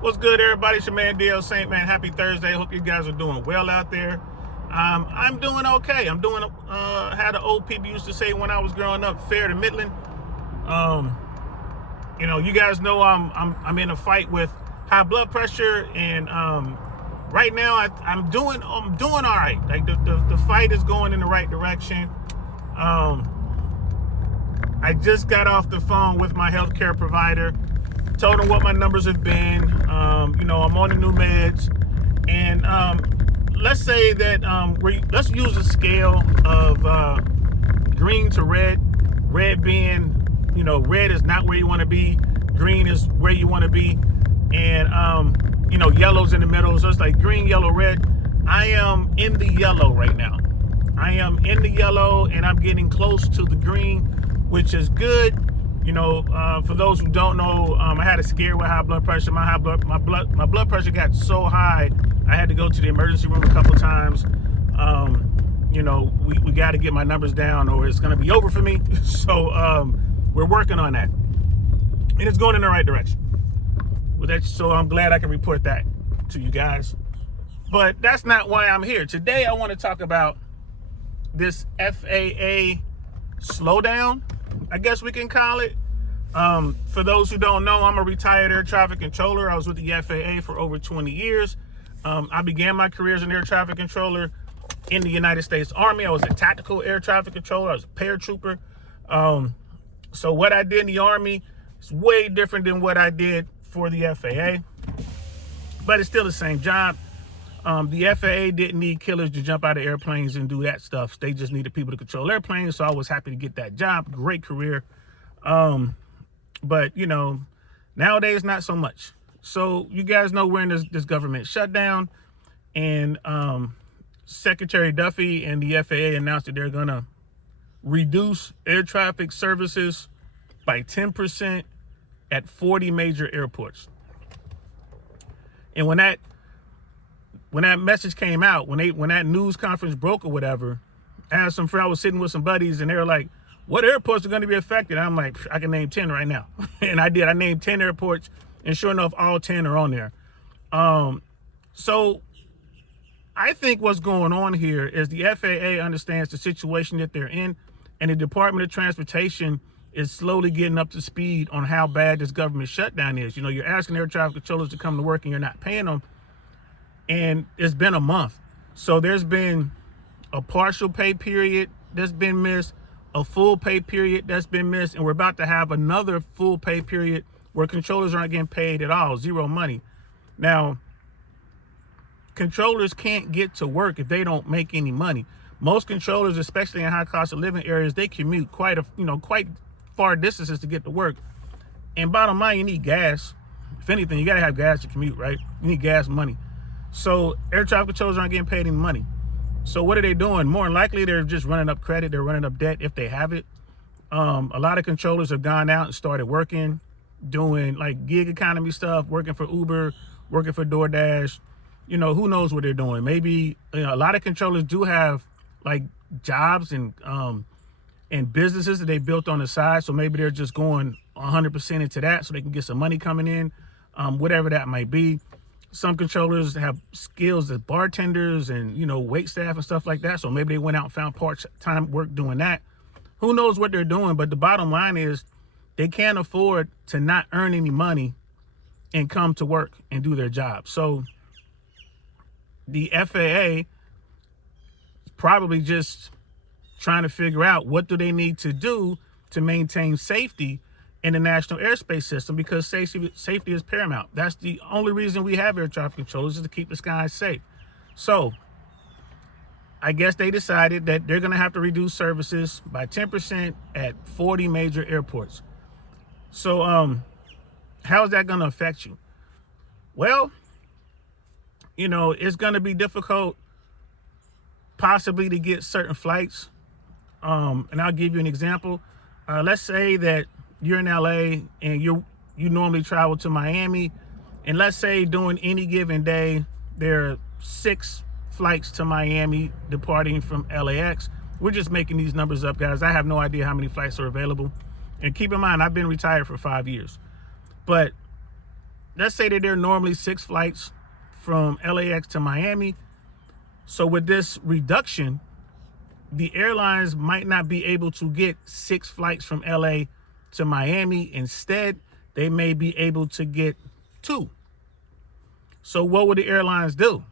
What's good, everybody? It's your man DL Saint, man. Happy Thursday. Hope you guys are doing well out there. I'm doing okay. I'm doing how the old people used to say when I was growing up, fair to middling. Um, you guys know I'm in a fight with high blood pressure, and right now I'm doing all right. Like the fight is going in the right direction. I just got off the phone with my healthcare provider, told him what my numbers have been. I'm on the new meds, and let's say that let's use a scale of green to red. Red being, red is not where you want to be. Green is where you want to be, and yellow's in the middle. So it's like green, yellow, red. I am in the yellow right now. I am in the yellow, and I'm getting close to the green, which is good. For those who don't know, I had a scare with high blood pressure. My blood pressure got so high, I had to go to the emergency room a couple times. We got to get my numbers down, or it's going to be over for me. So we're working on that, and it's going in the right direction. So I'm glad I can report that to you guys. But that's not why I'm here today. I want to talk about this FAA slowdown, I guess we can call it. For those who don't know, I'm a retired air traffic controller. I was with the FAA for over 20 years. I began my career as an air traffic controller in the United States Army. I was a tactical air traffic controller. I was a paratrooper. So what I did in the Army is way different than what I did for the FAA, but it's still the same job. The FAA didn't need killers to jump out of airplanes and do that stuff. They just needed people to control airplanes. So I was happy to get that job. Great career. But nowadays, not so much. So you guys know we're in this government shutdown, and Secretary Duffy and the FAA announced that they're going to reduce air traffic services by 10% at 40 major airports. And when that message came out, when that news conference broke or whatever, I was sitting with some buddies, and they were like, what airports are going to be affected? I'm like, I can name 10 right now. And I did. I named 10 airports, and sure enough, all 10 are on there. So I think what's going on here is the FAA understands the situation that they're in, and the Department of Transportation is slowly getting up to speed on how bad this government shutdown is. You're asking air traffic controllers to come to work, and you're not paying them. And it's been a month. So there's been a partial pay period that's been missed, a full pay period that's been missed, and we're about to have another full pay period where controllers aren't getting paid at all, zero money. Now, controllers can't get to work if they don't make any money. Most controllers, especially in high cost of living areas, they commute quite far distances to get to work. And bottom line, you need gas. If anything, you got to have gas to commute, right? You need gas money. So air traffic controllers aren't getting paid any money. So what are they doing? More than likely, they're just running up credit. They're running up debt if they have it. A lot of controllers have gone out and started working, doing like gig economy stuff, working for Uber, working for DoorDash. Who knows what they're doing? Maybe a lot of controllers do have like jobs and businesses that they built on the side. So maybe they're just going 100% into that so they can get some money coming in, whatever that might be. Some controllers have skills as bartenders and, wait staff and stuff like that. So maybe they went out and found part-time work doing that. Who knows what they're doing? But the bottom line is they can't afford to not earn any money and come to work and do their job. So the FAA is probably just trying to figure out what do they need to do to maintain safety in the national airspace system, because safety is paramount. That's the only reason we have air traffic controllers, is to keep the skies safe. So I guess they decided that they're going to have to reduce services by 10% at 40 major airports. So how is that going to affect you? Well, it's going to be difficult possibly to get certain flights. And I'll give you an example. Let's say that you're in LA and you normally travel to Miami, and let's say during any given day there are 6 flights to Miami departing from LAX. We're just making these numbers up, guys. I have no idea how many flights are available. And keep in mind, I've been retired for 5 years. But let's say that there are normally 6 flights from LAX to Miami. So with this reduction, the airlines might not be able to get 6 flights from LA to Miami. Instead, they may be able to get 2. So what would the airlines do?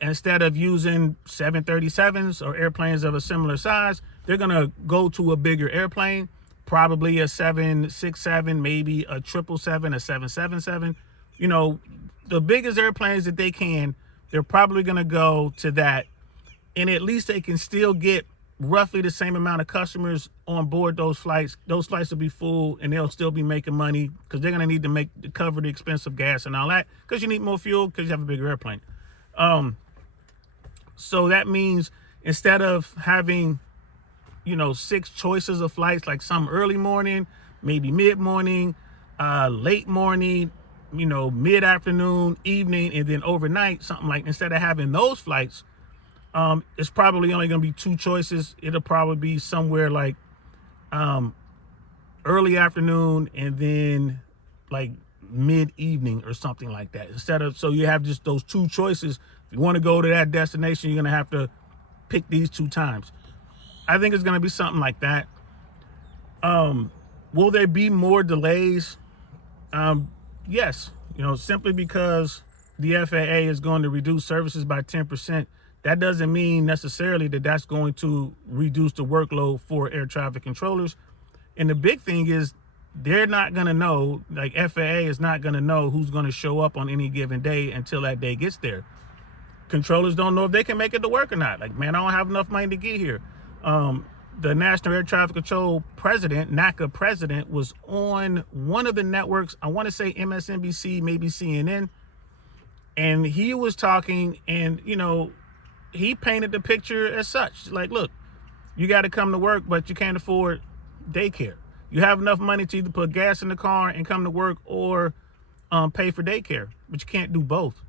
Instead of using 737s or airplanes of a similar size, they're going to go to a bigger airplane, probably a 767, maybe a 777, a 777. You know, the biggest airplanes that they can, they're probably going to go to that. And at least they can still get roughly the same amount of customers on board those flights. Those flights will be full and they'll still be making money because they're going to need to cover the expense of gas and all that, because you need more fuel because you have a bigger airplane. So that means instead of having, 6 choices of flights, like some early morning, maybe mid-morning, late morning, mid-afternoon, evening, and then overnight, something like, instead of having those flights, it's probably only going to be 2 choices. It'll probably be somewhere like early afternoon and then like mid-evening or something like that. So you have just those 2 choices. If you want to go to that destination, you're going to have to pick these 2 times. I think it's going to be something like that. Will there be more delays? Yes, simply because the FAA is going to reduce services by 10%. That doesn't mean necessarily that that's going to reduce the workload for air traffic controllers. And the big thing is they're not going to know, like FAA is not going to know who's going to show up on any given day until that day gets there. Controllers don't know if they can make it to work or not. Like, man, I don't have enough money to get here. The National Air Traffic Control president, NACA president, was on one of the networks, I want to say MSNBC, maybe CNN, and he was talking, and, he painted the picture as such. Like, look, you got to come to work, but you can't afford daycare. You have enough money to either put gas in the car and come to work or pay for daycare, but you can't do both.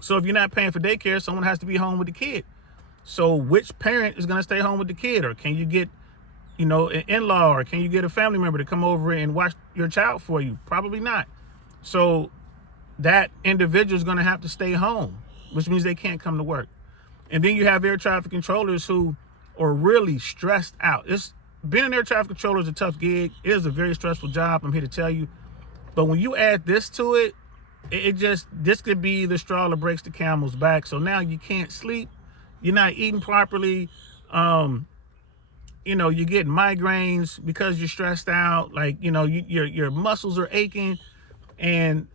So if you're not paying for daycare, someone has to be home with the kid. So which parent is going to stay home with the kid? Or can you get, an in-law, or can you get a family member to come over and watch your child for you? Probably not. So that individual is going to have to stay home, which means they can't come to work. And then you have air traffic controllers who are really stressed out. Being an air traffic controller is a tough gig. It is a very stressful job, I'm here to tell you. But when you add this to it, this could be the straw that breaks the camel's back. So now you can't sleep. You're not eating properly. You're getting migraines because you're stressed out. Like, your muscles are aching, and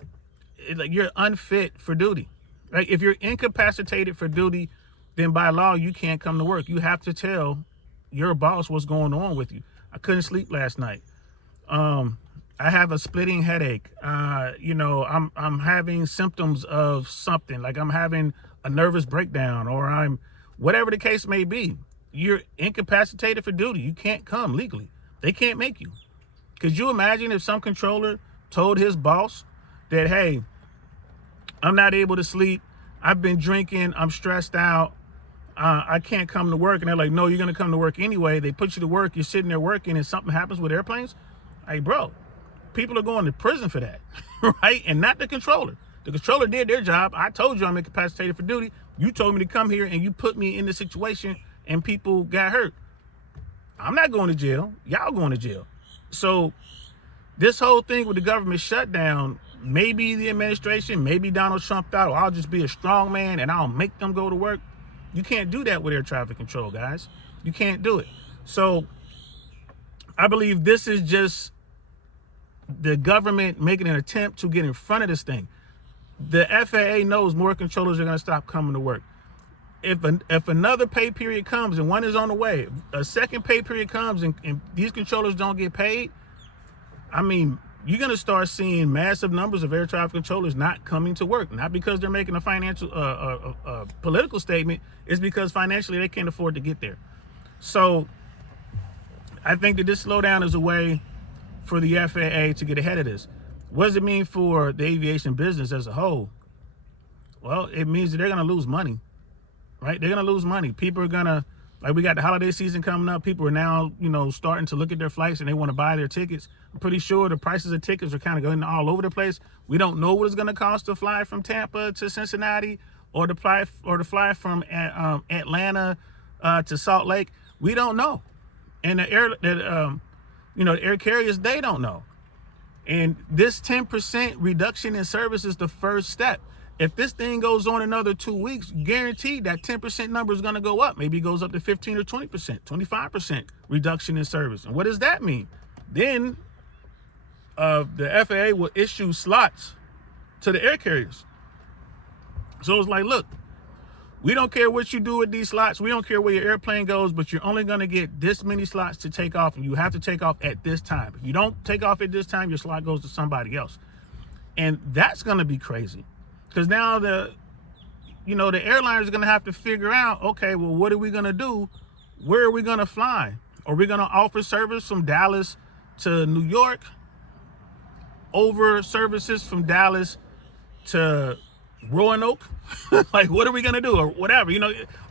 you're unfit for duty. Right? If you're incapacitated for duty, then by law, you can't come to work. You have to tell your boss what's going on with you. I couldn't sleep last night. I have a splitting headache. I'm having symptoms of something, like I'm having a nervous breakdown, or I'm whatever the case may be. You're incapacitated for duty. You can't come legally. They can't make you. Could you imagine if some controller told his boss that, hey, I'm not able to sleep, I've been drinking, I'm stressed out, I can't come to work. And they're like, no, you're going to come to work anyway. They put you to work, you're sitting there working, and something happens with airplanes. Hey, bro, people are going to prison for that, right? And not the controller. The controller did their job. I told you I'm incapacitated for duty. You told me to come here, and you put me in this situation, and people got hurt. I'm not going to jail. Y'all going to jail. So this whole thing with the government shutdown, maybe the administration, maybe Donald Trump thought, I'll just be a strong man and I'll make them go to work. You can't do that with air traffic control, guys. You can't do it. So I believe this is just the government making an attempt to get in front of this thing. The FAA knows more controllers are going to stop coming to work. If another pay period comes, and one is on the way, a second pay period comes, and these controllers don't get paid, I mean, you're going to start seeing massive numbers of air traffic controllers not coming to work. Not because they're making a financial, political statement. It's because financially they can't afford to get there. So I think that this slowdown is a way for the FAA to get ahead of this. What does it mean for the aviation business as a whole? Well, it means that they're going to lose money, right? They're going to lose money. People are going to, Like, we got the holiday season coming up. People are now, starting to look at their flights and they want to buy their tickets. I'm pretty sure the prices of tickets are kind of going all over the place. We don't know what it's going to cost to fly from Tampa to Cincinnati, or to fly from Atlanta to Salt Lake. We don't know. And the air carriers, they don't know. And this 10% reduction in service is the first step. If this thing goes on another 2 weeks, guaranteed that 10% number is going to go up. Maybe it goes up to 15 or 20%, 25% reduction in service. And what does that mean? Then the FAA will issue slots to the air carriers. So it's like, look, we don't care what you do with these slots. We don't care where your airplane goes, but you're only going to get this many slots to take off, and you have to take off at this time. If you don't take off at this time, your slot goes to somebody else. And that's going to be crazy. Because now the airlines are going to have to figure out, okay, well, what are we going to do? Where are we going to fly? Are we going to offer service from Dallas to New York over services from Dallas to Roanoke? Like, what are we going to do? Or whatever,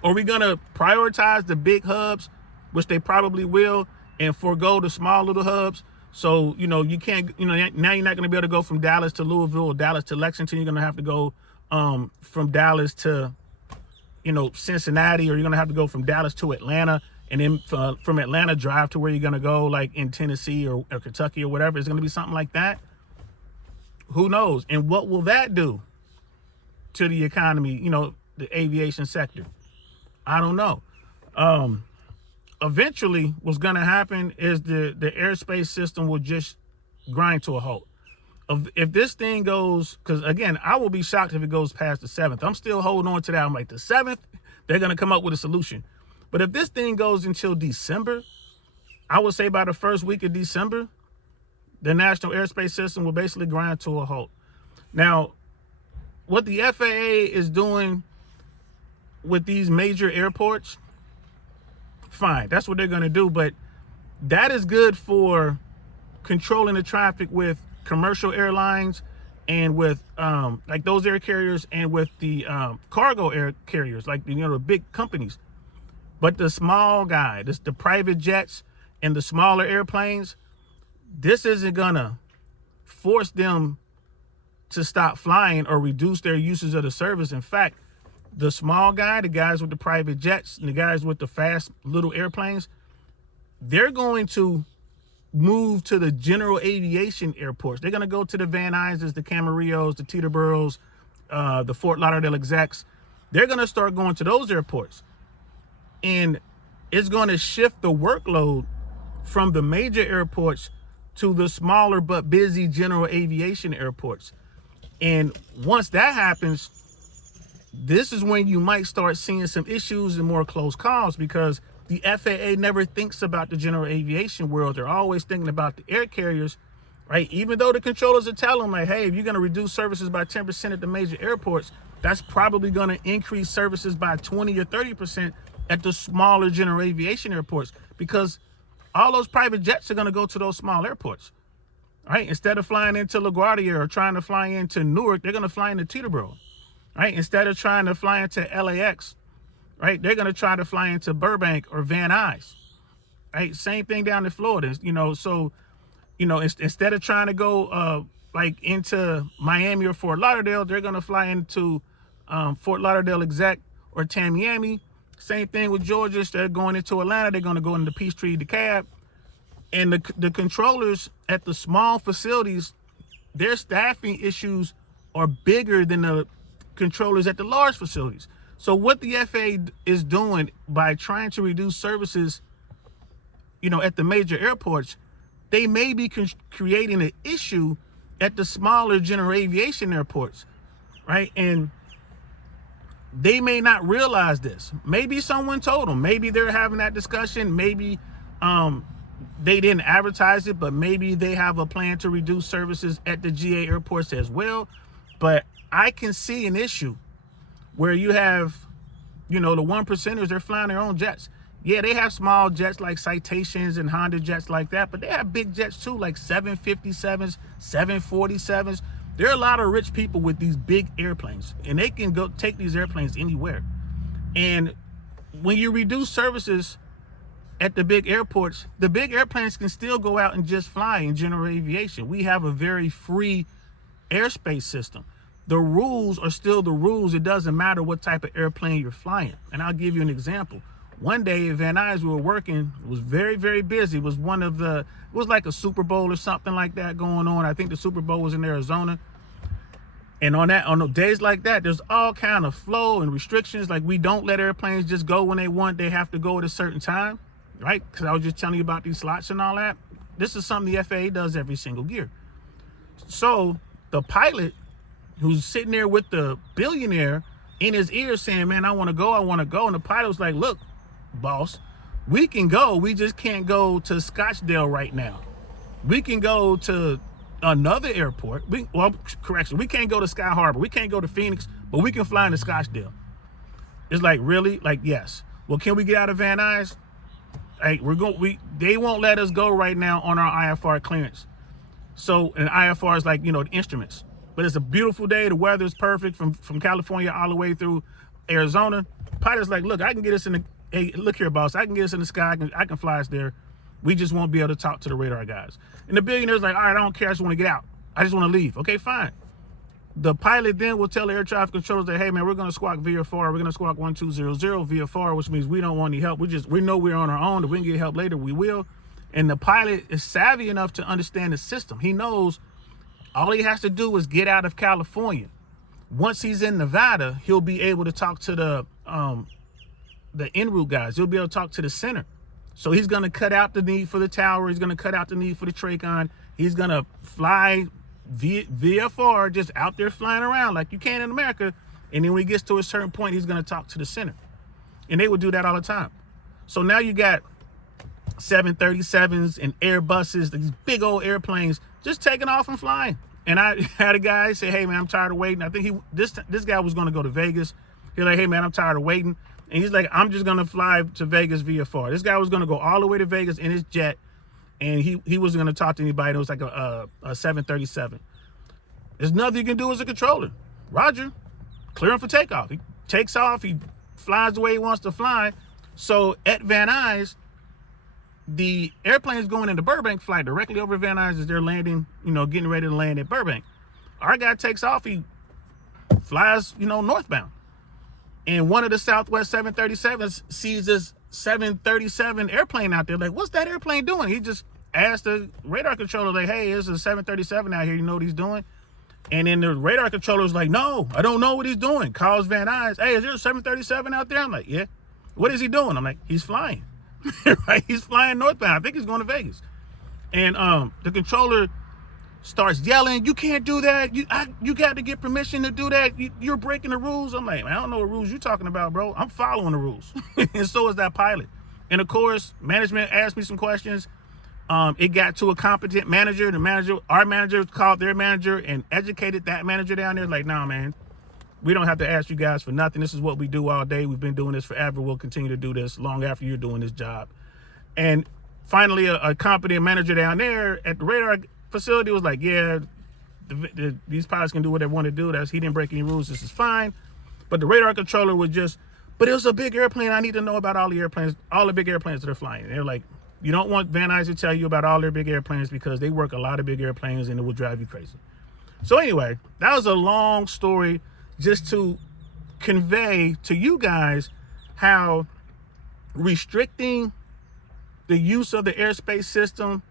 are we going to prioritize the big hubs, which they probably will, and forego the small little hubs? So, you can't, now you're not going to be able to go from Dallas to Louisville or Dallas to Lexington. You're going to have to go from Dallas to, Cincinnati, or you're going to have to go from Dallas to Atlanta, and then from Atlanta drive to where you're going to go, like in Tennessee or Kentucky or whatever. It's going to be something like that. Who knows? And what will that do to the economy, the aviation sector? I don't know. Eventually, what's going to happen is the airspace system will just grind to a halt. If this thing goes, because again, I will be shocked if it goes past the 7th. I'm still holding on to that. I'm like, the 7th, they're going to come up with a solution. But if this thing goes until December, I would say by the first week of December, the national airspace system will basically grind to a halt. Now, what the FAA is doing with these major airports, fine, that's what they're going to do, but that is good for controlling the traffic with commercial airlines and with like those air carriers, and with the cargo air carriers, like the big companies. But the small guy, the private jets and the smaller airplanes, this isn't gonna force them to stop flying or reduce their uses of the service. In fact, the small guy, the guys with the private jets and the guys with the fast little airplanes, they're going to move to the general aviation airports. They're going to go to the Van Nuys's, the Camarillos, the Teterboroughs, the Fort Lauderdale execs. They're going to start going to those airports. And it's going to shift the workload from the major airports to the smaller but busy general aviation airports. And once that happens, this is when you might start seeing some issues and more close calls, because the FAA never thinks about the general aviation world. They're always thinking about the air carriers, right? Even though the controllers are telling them, like, hey, if you're going to reduce services by 10% at the major airports, that's probably going to increase services by 20 or 30% at the smaller general aviation airports, because all those private jets are going to go to those small airports, right? Instead of flying into LaGuardia or trying to fly into Newark, they're going to fly into Teterboro, right? Instead of trying to fly into LAX, right, they're going to try to fly into Burbank or Van Nuys, right? Same thing down in Florida, so, instead of trying to go like into Miami or Fort Lauderdale, they're going to fly into Fort Lauderdale exec or Tamiami. Same thing with Georgia. Instead of going into Atlanta, they're going to go into Peachtree, DeKalb. And the controllers at the small facilities, their staffing issues are bigger than the controllers at the large facilities. So what the FAA is doing by trying to reduce services, at the major airports, they may be creating an issue at the smaller general aviation airports, right? And they may not realize this. Maybe someone told them. Maybe they're having that discussion. Maybe they didn't advertise it, but maybe they have a plan to reduce services at the GA airports as well. But I can see an issue where you have, the 1%ers, they're flying their own jets. Yeah, they have small jets like Citations and Honda jets like that, but they have big jets too, like 757s, 747s. There are a lot of rich people with these big airplanes, and they can go take these airplanes anywhere. And when you reduce services at the big airports, the big airplanes can still go out and just fly in general aviation. We have a very free airspace system. The rules are still the rules. It doesn't matter what type of airplane you're flying. And I'll give you an example. One day at Van Nuys, we were working, it was very, very busy. It was it was like a Super Bowl or something like that going on. I think the Super Bowl was in Arizona. And on the days like that, there's all kind of flow and restrictions. Like, we don't let airplanes just go when they want. They have to go at a certain time, right? Because I was just telling you about these slots and all that. This is something the FAA does every single year. So the pilot who's sitting there with the billionaire in his ear saying, man, I want to go. And the pilot was like, look, boss, we can go. We just can't go to Scottsdale right now. We can go to another airport. We can't go to Sky Harbor. We can't go to Phoenix, but we can fly into Scottsdale. It's like, really? Like, yes. Well, can we get out of Van Nuys? Hey, they won't let us go right now on our IFR clearance. So, and IFR is like, the instruments. But it's a beautiful day. The weather is perfect from California all the way through Arizona. Pilot's like, look, I can get us in the, hey, look here, boss, I can get us in the sky. I can fly us there. We just won't be able to talk to the radar guys. And the billionaire's like, all right, I don't care. I just want to get out. I just want to leave. Okay, fine. The pilot then will tell the air traffic controllers that, hey, man, we're going to squawk VFR. We're going to squawk 1200 VFR, which means we don't want any help. We know we're on our own. If we can get help later, we will. And the pilot is savvy enough to understand the system. He knows all he has to do is get out of California. Once he's in Nevada, he'll be able to talk to the en route guys. He'll be able to talk to the center. So he's going to cut out the need for the tower. He's going to cut out the need for the TRACON. He's going to fly VFR, just out there flying around like you can in America. And then when he gets to a certain point, he's going to talk to the center. And they would do that all the time. So now you got 737s and Airbuses, these big old airplanes, just taking off and flying. And I had a guy say, hey, man, I'm tired of waiting. I think this guy was going to go to Vegas. He's like, hey, man, I'm tired of waiting. And he's like, I'm just going to fly to Vegas VFR. This guy was going to go all the way to Vegas in his jet, and he wasn't going to talk to anybody. It was like a 737. There's nothing you can do as a controller. Roger, clear him for takeoff. He takes off. He flies the way he wants to fly. So at Van Nuys, the airplanes going into Burbank fly directly over Van Nuys as they're landing, getting ready to land at Burbank. Our guy takes off. He flies, northbound. And one of the Southwest 737s sees this 737 airplane out there. Like, what's that airplane doing? He just asked the radar controller, like, hey, there's a 737 out here. You know what he's doing? And then the radar controller's like, no, I don't know what he's doing. Calls Van Nuys, hey, is there a 737 out there? I'm like, yeah. What is he doing? I'm like, he's flying. Right? He's flying northbound. I think he's going to Vegas. And the controller starts yelling, you can't do that. You got to get permission to do that. You're breaking the rules. I'm like, man, I don't know what rules you're talking about, bro. I'm following the rules. And so is that pilot. And of course, management asked me some questions. It got to a competent manager. Our manager called their manager and educated that manager down there. Like, nah, man, we don't have to ask you guys for nothing. This is what we do all day. We've been doing this forever. We'll continue to do this long after you're doing this job. And finally, a competent manager down there at the radar facility was like, yeah, these pilots can do what they want to do. He didn't break any rules. This is fine. But the radar controller was just, but it was a big airplane. I need to know about all the big airplanes that are flying. And they're like, you don't want Van Nuys to tell you about all their big airplanes because they work a lot of big airplanes and it will drive you crazy. So anyway, that was a long story just to convey to you guys how restricting the use of the airspace system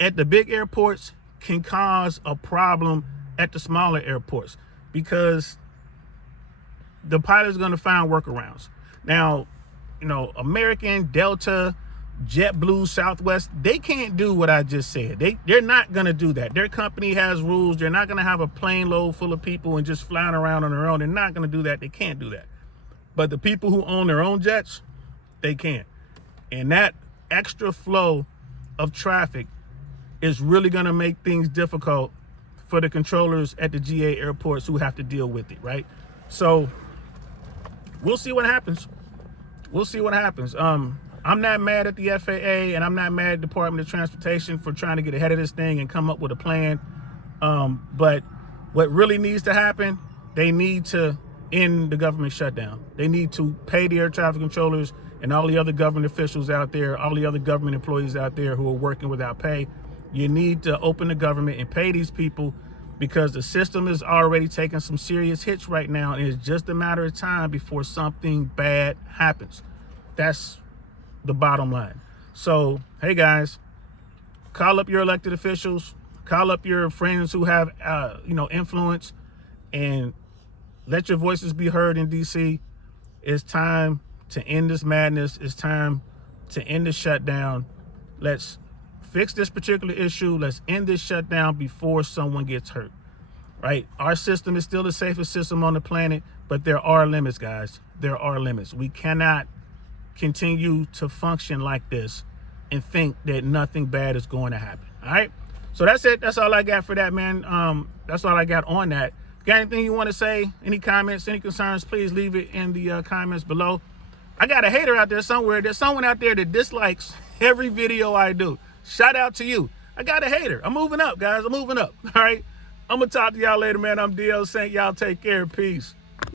at the big airports can cause a problem at the smaller airports because the pilot's going to find workarounds. Now, American, Delta, JetBlue, Southwest, they can't do what I just said. They're not going to do that. Their company has rules. They're not going to have a plane load full of people and just flying around on their own. They're not going to do that. They can't do that. But the people who own their own jets, they can. And that extra flow of traffic is really going to make things difficult for the controllers at the GA airports who have to deal with it, right? So we'll see what happens. We'll see what happens. I'm not mad at the FAA and I'm not mad at the Department of Transportation for trying to get ahead of this thing and come up with a plan. But what really needs to happen, they need to end the government shutdown. They need to pay the air traffic controllers and all the other government officials out there, all the other government employees out there who are working without pay. You need to open the government and pay these people, because the system is already taking some serious hits right now, and it's just a matter of time before something bad happens. That's the bottom line. So, hey guys, call up your elected officials, call up your friends who have, influence, and let your voices be heard in DC. It's time to end this madness. It's time to end the shutdown. Let's fix this particular issue. Let's end this shutdown before someone gets hurt, right? Our system is still the safest system on the planet, but there are limits, guys. There are limits. We cannot continue to function like this and think that nothing bad is going to happen. All right, so that's it. That's all I got for that, man. That's all I got on that. Got anything you want to say? Any comments, any concerns? Please leave it in the comments below. I got a hater out there somewhere. There's someone out there that dislikes every video I do. Shout out to you. I got a hater. I'm moving up, guys. I'm moving up. All right, I'm gonna talk to y'all later, man. I'm DL Saint. Y'all take care. Peace.